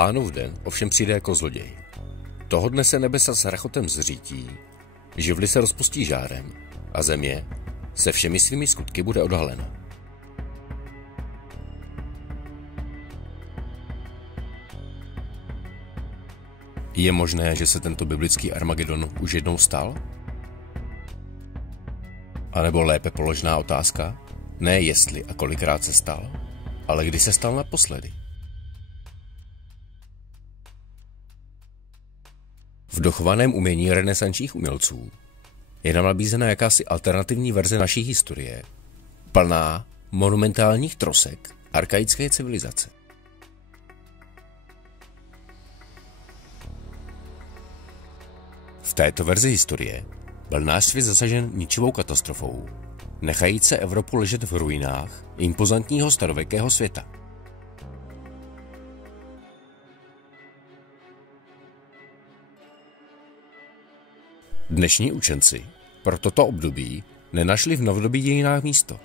Pánův den ovšem přijde jako zloděj. Toho dne se nebesa s rachotem zřítí, živly se rozpustí žárem a země se všemi svými skutky bude odhalena. Je možné, že se tento biblický Armagedon už jednou stal? A nebo lépe položená otázka, ne jestli a kolikrát se stal, ale kdy se stal naposledy? V dochovaném umění renesančních umělců je nám nabízena jakási alternativní verze naší historie, plná monumentálních trosek arkaické civilizace. V této verzi historie byl náš svět zasažen ničivou katastrofou, nechajíce Evropu ležet v ruinách impozantního starověkého světa. Dnešní učenci pro toto období nenašli v novodobých dějinách místo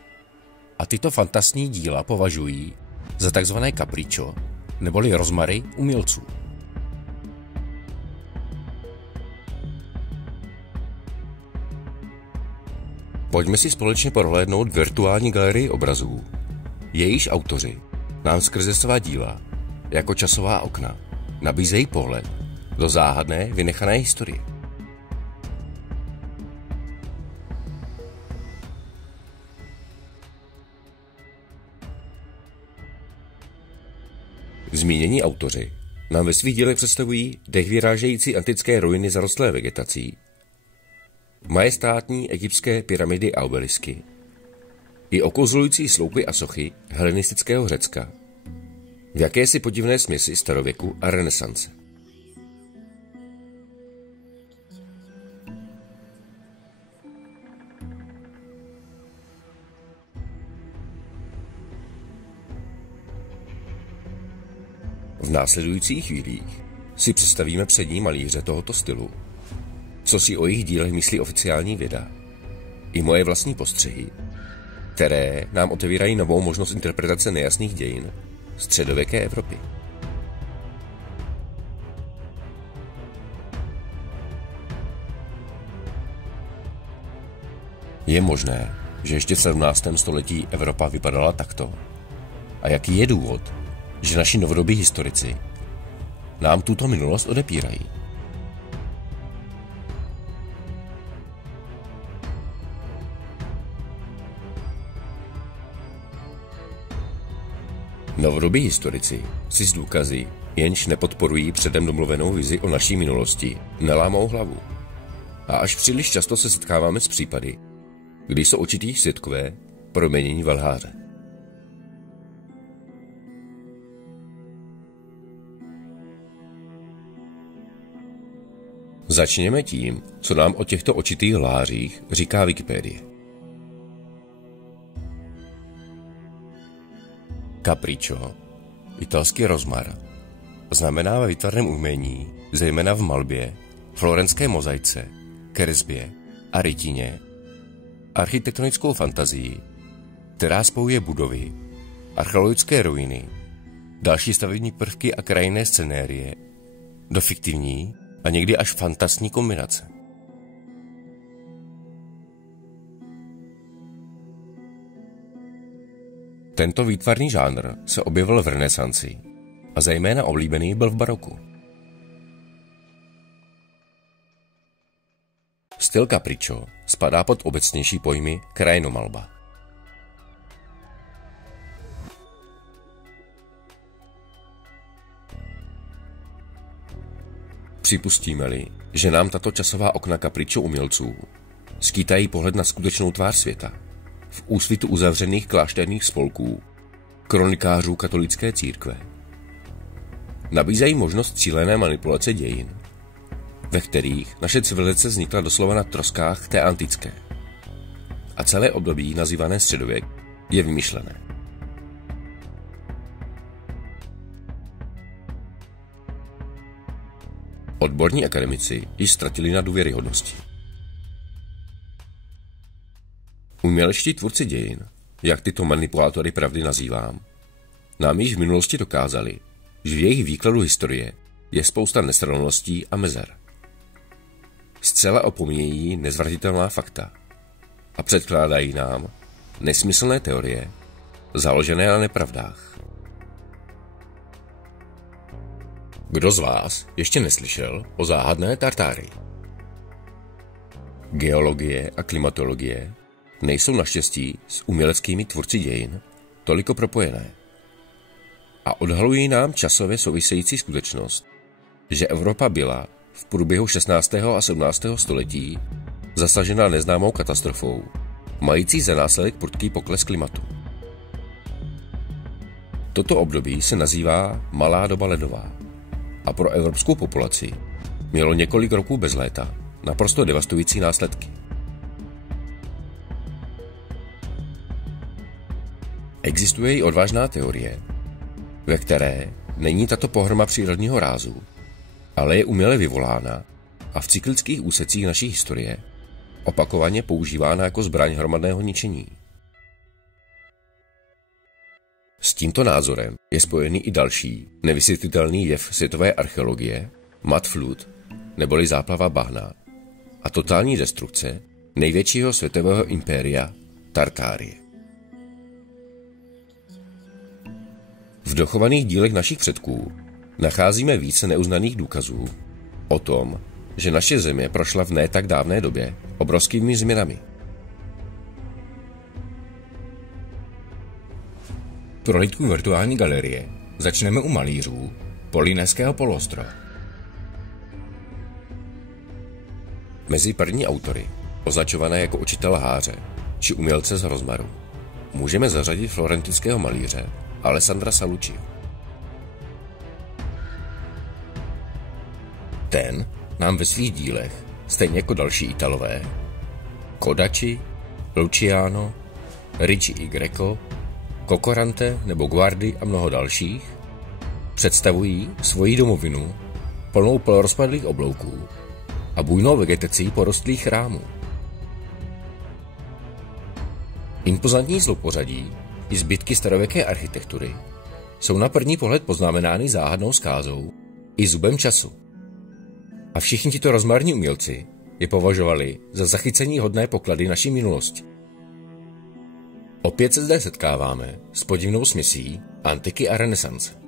a tyto fantastní díla považují za takzvané capriccio neboli rozmary umělců. Pojďme si společně prohlédnout virtuální galerii obrazů. Jejíž autoři nám skrze svá díla, jako časová okna, nabízejí pohled do záhadné vynechané historie. Zmínění autoři nám ve svých dílech představují dech vyrážející antické ruiny zarostlé vegetací, majestátní egyptské pyramidy a obelisky i okouzlující sloupy a sochy helenistického Řecka v jakési podivné směsi starověku a renesance. V následujících chvílích si představíme přední malíře tohoto stylu, co si o jejich dílech myslí oficiální věda, i moje vlastní postřehy, které nám otevírají novou možnost interpretace nejasných dějin středověké Evropy. Je možné, že ještě v 17. století Evropa vypadala takto? A jaký je důvod, že naši novodobí historici nám tuto minulost odepírají? Novodobí historici si s důkazy, jenž nepodporují předem domluvenou vizi o naší minulosti, nelámou hlavu. A až příliš často se setkáváme s případy, kdy jsou určití svědkové proměnění v lháře. Začněme tím, co nám o těchto očitých lhářích říká Wikipedie. Capriccio, italský rozmar, znamená ve výtvarném umění, zejména v malbě, florenské mozaice, kresbě a rytině, architektonickou fantazii, která spojuje budovy, archeologické ruiny, další stavební prvky a krajinné scenérie do fiktivní a někdy až fantastní kombinace. Tento výtvarný žánr se objevil v renesanci a zejména oblíbený byl v baroku. Styl capriccio spadá pod obecnější pojmy krajinomalba. Připustíme-li, že nám tato časová okna capriccio umělců skýtají pohled na skutečnou tvář světa, v úsvitu uzavřených klášterních spolků, kronikářů katolické církve, nabízejí možnost cílené manipulace dějin, ve kterých naše civilizace vznikla doslova na troskách té antické. A celé období nazývané středověk je vymyšlené. Odborní akademici již ztratili na důvěryhodnosti. Umělečtí tvůrci dějin, jak tyto manipulátory pravdy nazývám, nám již v minulosti dokázali, že v jejich výkladu historie je spousta nesrovnalostí a mezer. Zcela opomíjejí nezvratitelná fakta a předkládají nám nesmyslné teorie, založené na nepravdách. Kdo z vás ještě neslyšel o záhadné Tartárii? Geologie a klimatologie nejsou naštěstí s uměleckými tvůrci dějin toliko propojené a odhalují nám časově související skutečnost, že Evropa byla v průběhu 16. a 17. století zasažena neznámou katastrofou, mající za následek prudký pokles klimatu. Toto období se nazývá Malá doba ledová a pro evropskou populaci mělo několik roků bez léta naprosto devastující následky. Existuje i odvážná teorie, ve které není tato pohroma přírodního rázu, ale je uměle vyvolána a v cyklických úsecích naší historie opakovaně používána jako zbraň hromadného ničení. S tímto názorem je spojený i další nevysvětlitelný jev světové archeologie, mud flood, neboli záplava bahna, a totální destrukce největšího světového impéria Tartárie. V dochovaných dílech našich předků nacházíme více neuznaných důkazů o tom, že naše země prošla v ne tak dávné době obrovskými změnami. Prohlídku virtuální galerie začneme u malířů Polynésského poloostrova. Mezi první autory, označované jako učitel háře či umělce z rozmaru, můžeme zařadit florentinského malíře Alessandra Sallucciho. Ten nám ve svých dílech, stejně jako další Italové, Kodači, Luciano, Ricci i Greco, Coccorante nebo Guardi a mnoho dalších, představují svoji domovinu plnou polorozpadlých oblouků a bujnou vegetací porostlých chrámů. Impozantní slouppořadí i zbytky starověké architektury jsou na první pohled poznamenány záhadnou skázou i zubem času. A všichni tito rozmarní umělci je považovali za zachycení hodné poklady naší minulosti. Opět se zde setkáváme s podivnou směsí antiky a renesance.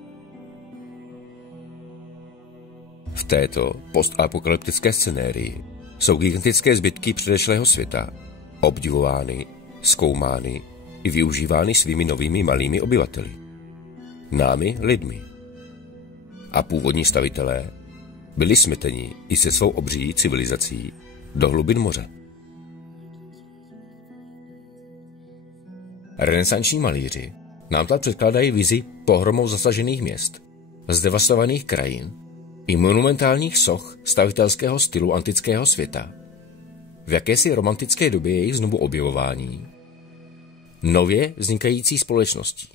V této postapokalyptické scenérii jsou gigantické zbytky předešlého světa obdivovány, zkoumány i využívány svými novými malými obyvateli. Námi lidmi. A původní stavitelé byli smeteni i se svou obří civilizací do hlubin moře. Renesanční malíři nám tak předkládají vizi pohromou zasažených měst, zdevastovaných krajin i monumentálních soch stavitelského stylu antického světa, v jakési romantické době jejich znovu objevování, nově vznikající společností.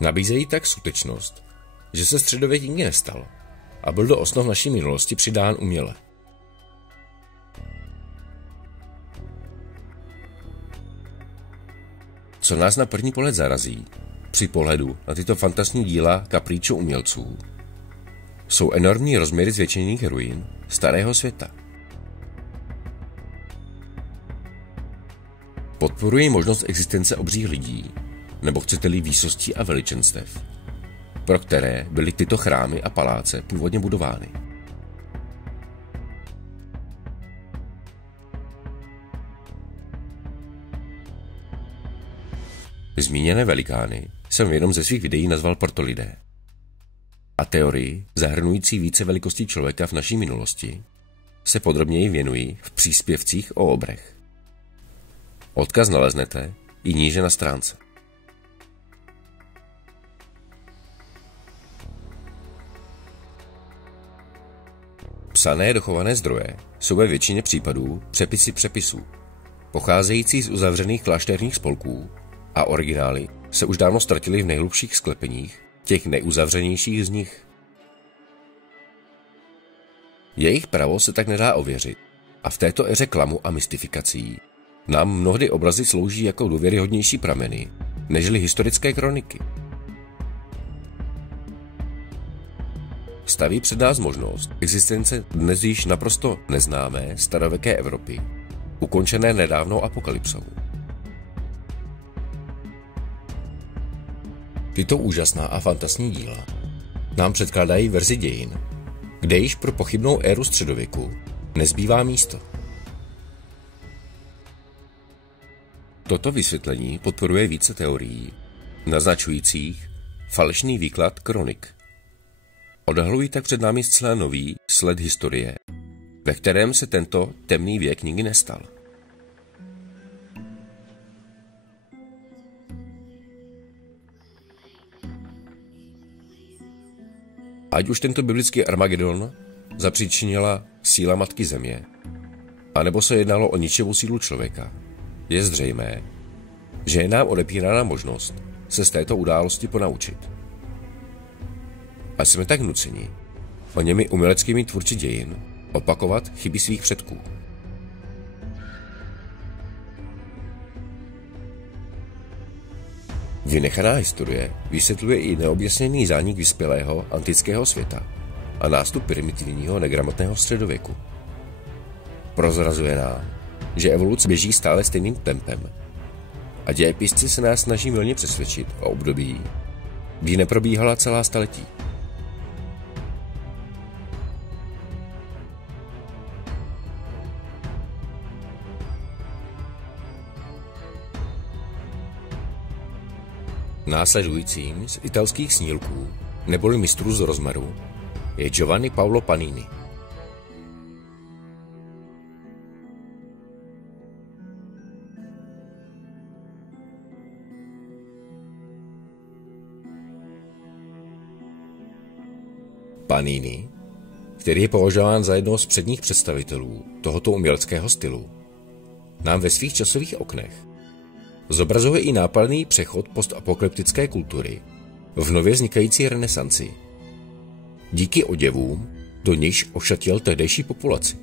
Nabízejí tak skutečnost, že se středověk nikdy nestal a byl do osnov naší minulosti přidán uměle. Co nás na první pohled zarazí při pohledu na tyto fantastní díla kaprýčů umělců, jsou enormní rozměry zvětšených ruin starého světa. Podporují možnost existence obřích lidí, nebo chcete-li výsostí a veličenstev, pro které byly tyto chrámy a paláce původně budovány. Zmíněné velikány jsem v jednom ze svých videí nazval portolidé. A teorii, zahrnující více velikostí člověka v naší minulosti, se podrobněji věnují v příspěvcích o obrech. Odkaz naleznete i níže na stránce. Psané dochované zdroje jsou ve většině případů přepisy přepisů, pocházející z uzavřených klášterních spolků, a originály se už dávno ztratily v nejhlubších sklepeních těch nejuzavřenějších z nich. Jejich pravost se tak nedá ověřit a v této éře klamu a mystifikací nám mnohdy obrazy slouží jako důvěryhodnější prameny, nežli historické kroniky. staví před nás možnost existence dnes již naprosto neznámé starověké Evropy, ukončené nedávnou apokalypsou. Tyto úžasná a fantastní díla nám předkládají verzi dějin, kde již pro pochybnou éru středověku nezbývá místo. Toto vysvětlení podporuje více teorií, naznačujících falešný výklad kronik. Odhalují tak před námi zcela nový sled historie, ve kterém se tento temný věk nikdy nestal. Ať už tento biblický Armagedon zapříčinila síla Matky Země, anebo se jednalo o ničivou sílu člověka, je zřejmé, že je nám odepírána možnost se z této události ponaučit. A jsme tak nuceni o němi uměleckými tvůrci dějin opakovat chyby svých předků. Vynechaná historie vysvětluje i neobjasněný zánik vyspělého antického světa a nástup primitivního negramotného středověku. Prozrazuje nám, že evoluce běží stále stejným tempem a dějepisci se nás snaží mylně přesvědčit o období, kdy neprobíhala celá staletí. Následujícím z italských snílků neboli mistrů z rozmaru je Giovanni Paolo Panini. Panini, který je považován za jednoho z předních představitelů tohoto uměleckého stylu, nám ve svých časových oknech zobrazuje i nápadný přechod postapokalyptické kultury v nově vznikající renesanci. Díky oděvům, do nichž ošatil tehdejší populaci.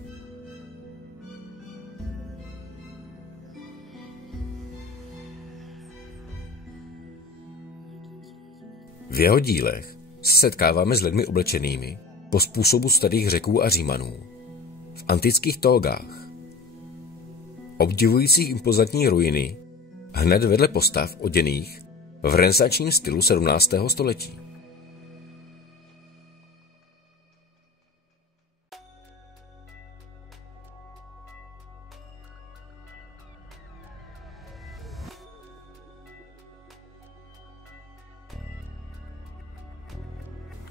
V jeho dílech se setkáváme s lidmi oblečenými po způsobu starých Řeků a Římanů v antických tógách, obdivujících impozantní ruiny hned vedle postav oděných v renesančním stylu 17. století.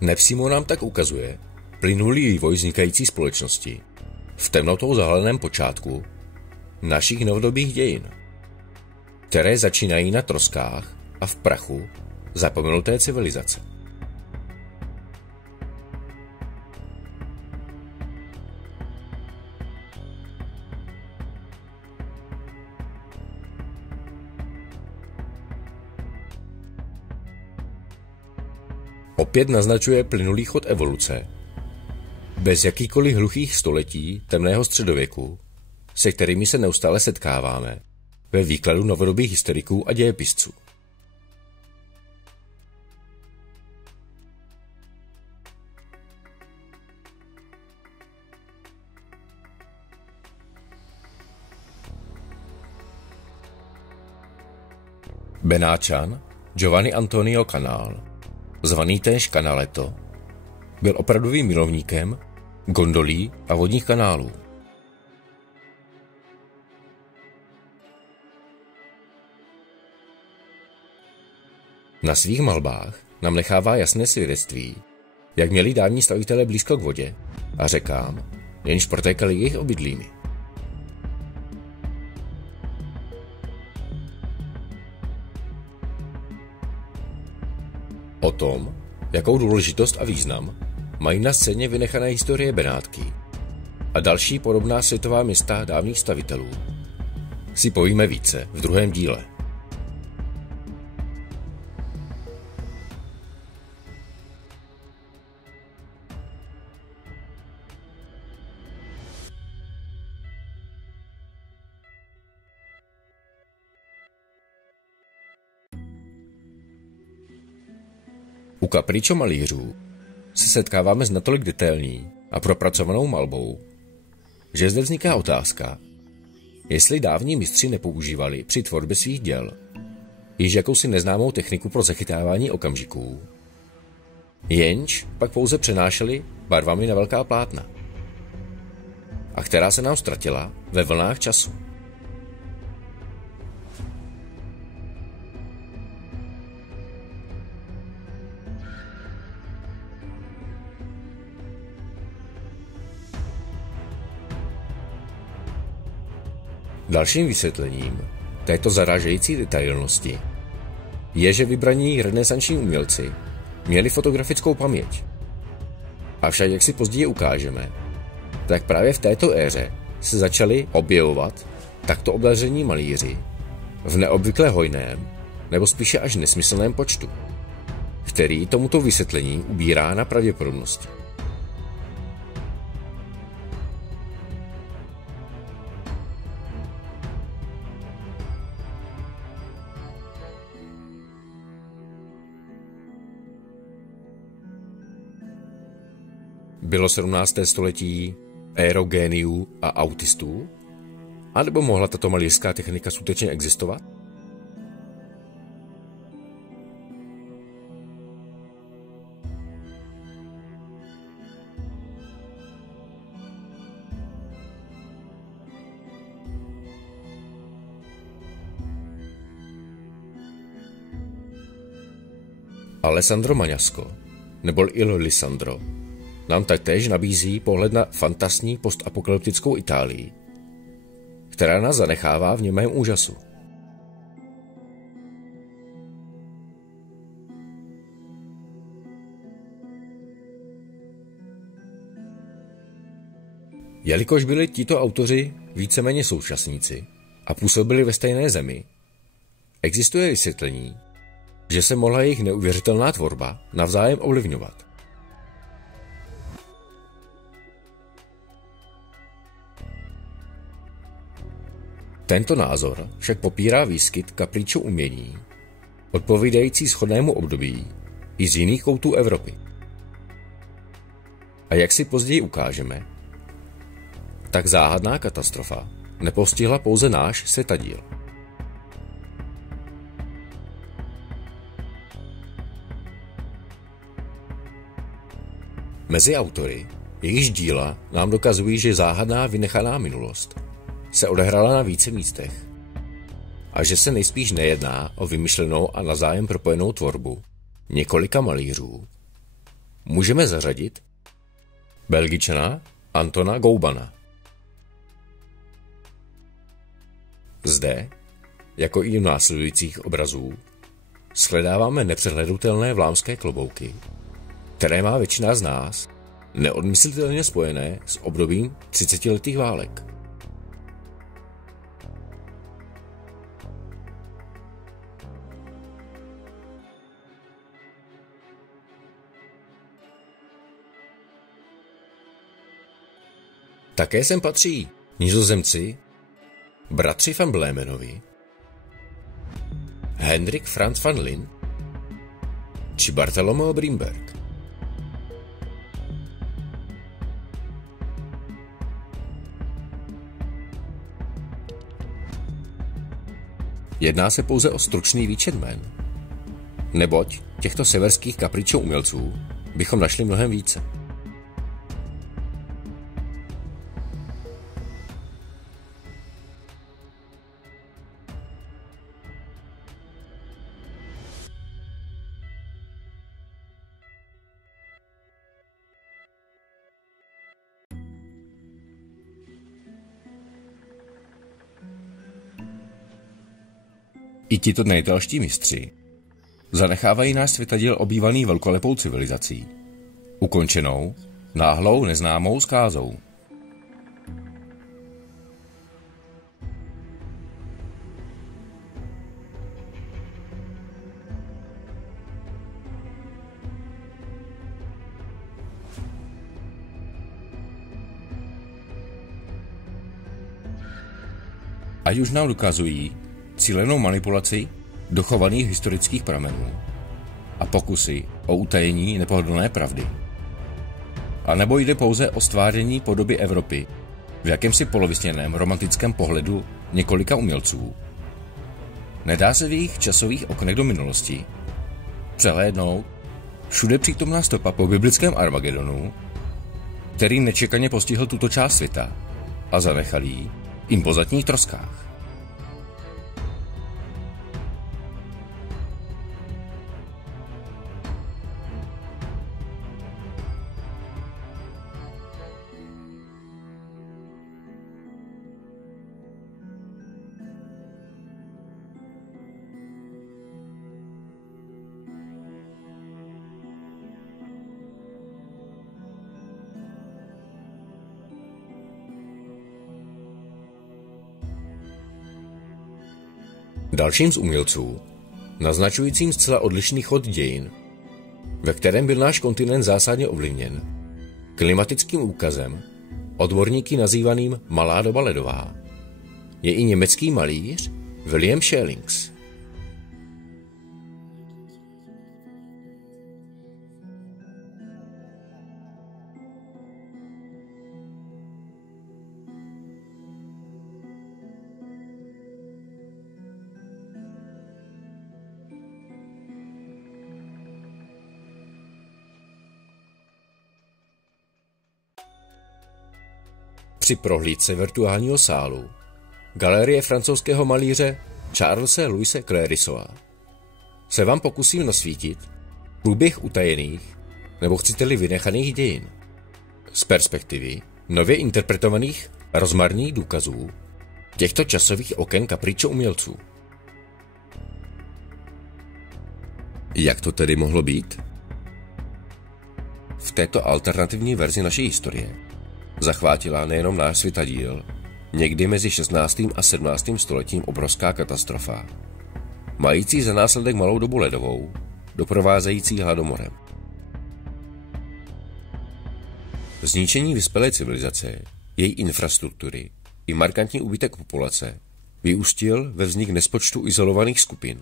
Nepřímo nám tak ukazuje plynulý vývoj vznikající společnosti v temnotou zahaleném počátku našich novodobých dějin, které začínají na troskách a v prachu zapomenuté civilizace. Opět naznačuje plynulý chod evoluce, bez jakýchkoliv hluchých století temného středověku, se kterými se neustále setkáváme ve výkladu novodobých historiků a dějepisců. Benáčan Giovanni Antonio Canal, zvaný též Canaletto, byl opravdovým milovníkem gondolí a vodních kanálů. Na svých malbách nám nechává jasné svědectví, jak měli dávní stavitelé blízko k vodě a řekám, jenž protékali jejich obydlími. O tom, jakou důležitost a význam mají na scéně vynechané historie Benátky a další podobná světová města dávných stavitelů, si povíme více v druhém díle. U Capriccio malířů se se setkáváme s natolik detailní a propracovanou malbou, že zde vzniká otázka, jestli dávní mistři nepoužívali při tvorbě svých děl již jakousi neznámou techniku pro zachytávání okamžiků, jenž pak pouze přenášeli barvami na velká plátna, a která se nám ztratila ve vlnách času. Dalším vysvětlením této zarážející detailnosti je, že vybraní renesanční umělci měli fotografickou paměť. Avšak, jak si později ukážeme, tak právě v této éře se začali objevovat takto obdaření malíři v neobvykle hojném nebo spíše až nesmyslném počtu, který tomuto vysvětlení ubírá na pravděpodobnosti. Bylo 17. století érou géniů a autistů? A nebo mohla tato malířská technika skutečně existovat? Alessandro Magnasco, neboli Il Lissandro, nám taktéž nabízí pohled na fantastní postapokalyptickou Itálii, která nás zanechává v němém úžasu. Jelikož byli tito autoři víceméně současníci a působili ve stejné zemi, existuje vysvětlení, že se mohla jejich neuvěřitelná tvorba navzájem ovlivňovat. Tento názor však popírá výskyt kapričo umění, odpovídající shodnému období i z jiných koutů Evropy. A jak si později ukážeme, tak záhadná katastrofa nepostihla pouze náš světadíl. Mezi autory, jejichž díla nám dokazují, že záhadná vynechaná minulost se odehrála na více místech a že se nejspíš nejedná o vymyšlenou a navzájem propojenou tvorbu několika malířů, můžeme zařadit Belgičana Antona Goubana. Zde, jako i u následujících obrazů, shledáváme nepřehlednutelné vlámské klobouky, které má většina z nás neodmyslitelně spojené s obdobím 30letých válek. Také sem patří Nizozemci, bratři van Blémenovi, Hendrik Franz van Lin či Bartholomew Brimberg. Jedná se pouze o stručný výčet jmen, neboť těchto severských kapričo umělců bychom našli mnohem více. I tito nejitalští mistři zanechávají náš světadíl obývaný velkolepou civilizací, ukončenou náhlou neznámou zkázou. Ať už nám dokazují cílenou manipulaci dochovaných historických pramenů a pokusy o utajení nepohodlné pravdy, A nebo jde pouze o stváření podoby Evropy v jakémsi polovysněném romantickém pohledu několika umělců? Nedá se v jejich časových oknech do minulosti přehlédnout všude přítomná stopa po biblickém Armagedonu, který nečekaně postihl tuto část světa a zanechal jí impozantních troskách. Dalším z umělců, naznačujícím zcela odlišný chod dějin, ve kterém byl náš kontinent zásadně ovlivněn, klimatickým úkazem, odborníky nazývaným Malá doba ledová, je i německý malíř William Schellings. Při prohlídce virtuálního sálu galerie francouzského malíře Charlese Louise Clérissova se vám pokusím nasvítit průběh utajených nebo chcete-li vynechaných dějin z perspektivy nově interpretovaných rozmarných důkazů těchto časových oken kapričo umělců. Jak to tedy mohlo být? V této alternativní verzi naší historie zachvátila nejenom náš světadíl někdy mezi 16. a 17. stoletím obrovská katastrofa, mající za následek malou dobu ledovou, doprovázející hladomorem. Zničení vyspělé civilizace, její infrastruktury i markantní úbytek populace vyústil ve vznik nespočtu izolovaných skupin,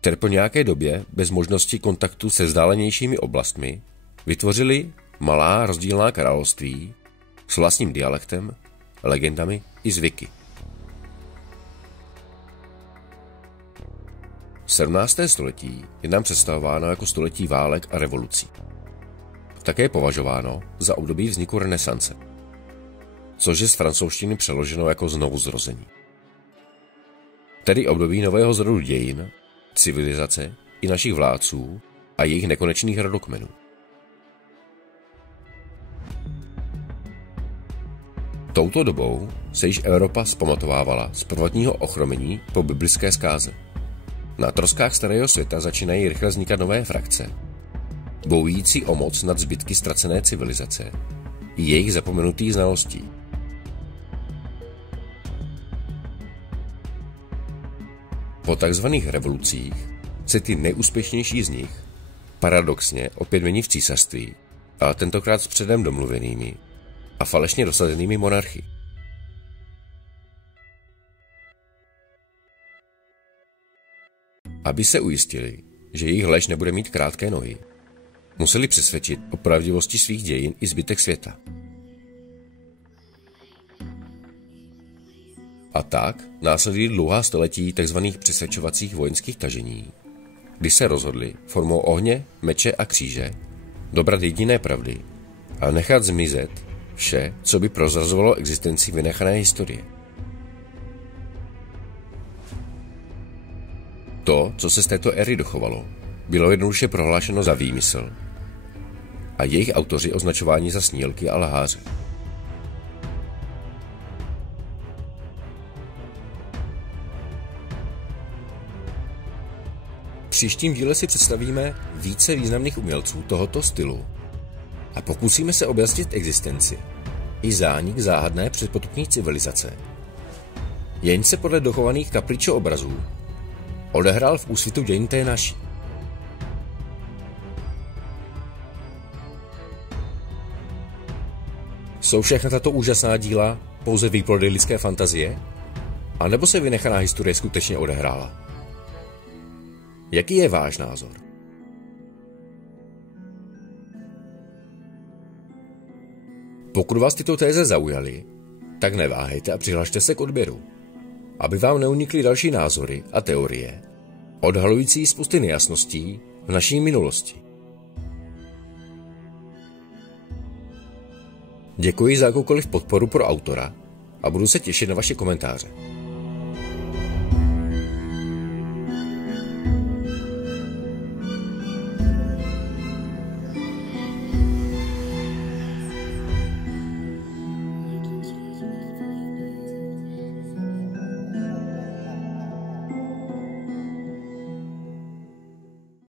které po nějaké době bez možnosti kontaktu se vzdálenějšími oblastmi vytvořily malá rozdílná království s vlastním dialektem, legendami i zvyky. 17. století je nám představováno jako století válek a revolucí. Také je považováno za období vzniku renesance, což je z francouzštiny přeloženo jako znovuzrození. Tedy období nového zrodu dějin, civilizace i našich vládců a jejich nekonečných rodokmenů. Touto dobou se již Evropa zpamatovávala z prvotního ochromení po biblické zkáze. Na troskách starého světa začínají rychle vznikat nové frakce, bojující o moc nad zbytky ztracené civilizace i jejich zapomenutých znalostí. Po takzvaných revolucích se ty nejúspěšnější z nich paradoxně opět mění v císařství, ale tentokrát s předem domluvenými a falešně dosazenými monarchy. Aby se ujistili, že jejich lež nebude mít krátké nohy, museli přesvědčit o pravdivosti svých dějin i zbytek světa. A tak následují dlouhá století tzv. Přesvědčovacích vojenských tažení, kdy se rozhodli formou ohně, meče a kříže dobrat jediné pravdy a nechat zmizet vše, co by prozrazovalo existenci vynechané historie. To, co se z této éry dochovalo, bylo jednoduše prohlášeno za výmysl a jejich autoři označováni za snílky a lháře. V příštím díle si představíme více významných umělců tohoto stylu a pokusíme se objasnit existenci i zánik záhadné předpotopní civilizace. Jenž se podle dochovaných kapričo obrazů odehrál v úsvitu dějin té naší. Jsou všechna tato úžasná díla pouze výplody lidské fantazie? A nebo se vynechaná historie skutečně odehrála? Jaký je váš názor? Pokud vás tyto téze zaujaly, tak neváhejte a přihlašte se k odběru, aby vám neunikly další názory a teorie, odhalující spousty nejasností v naší minulosti. Děkuji za jakoukoliv podporu pro autora a budu se těšit na vaše komentáře.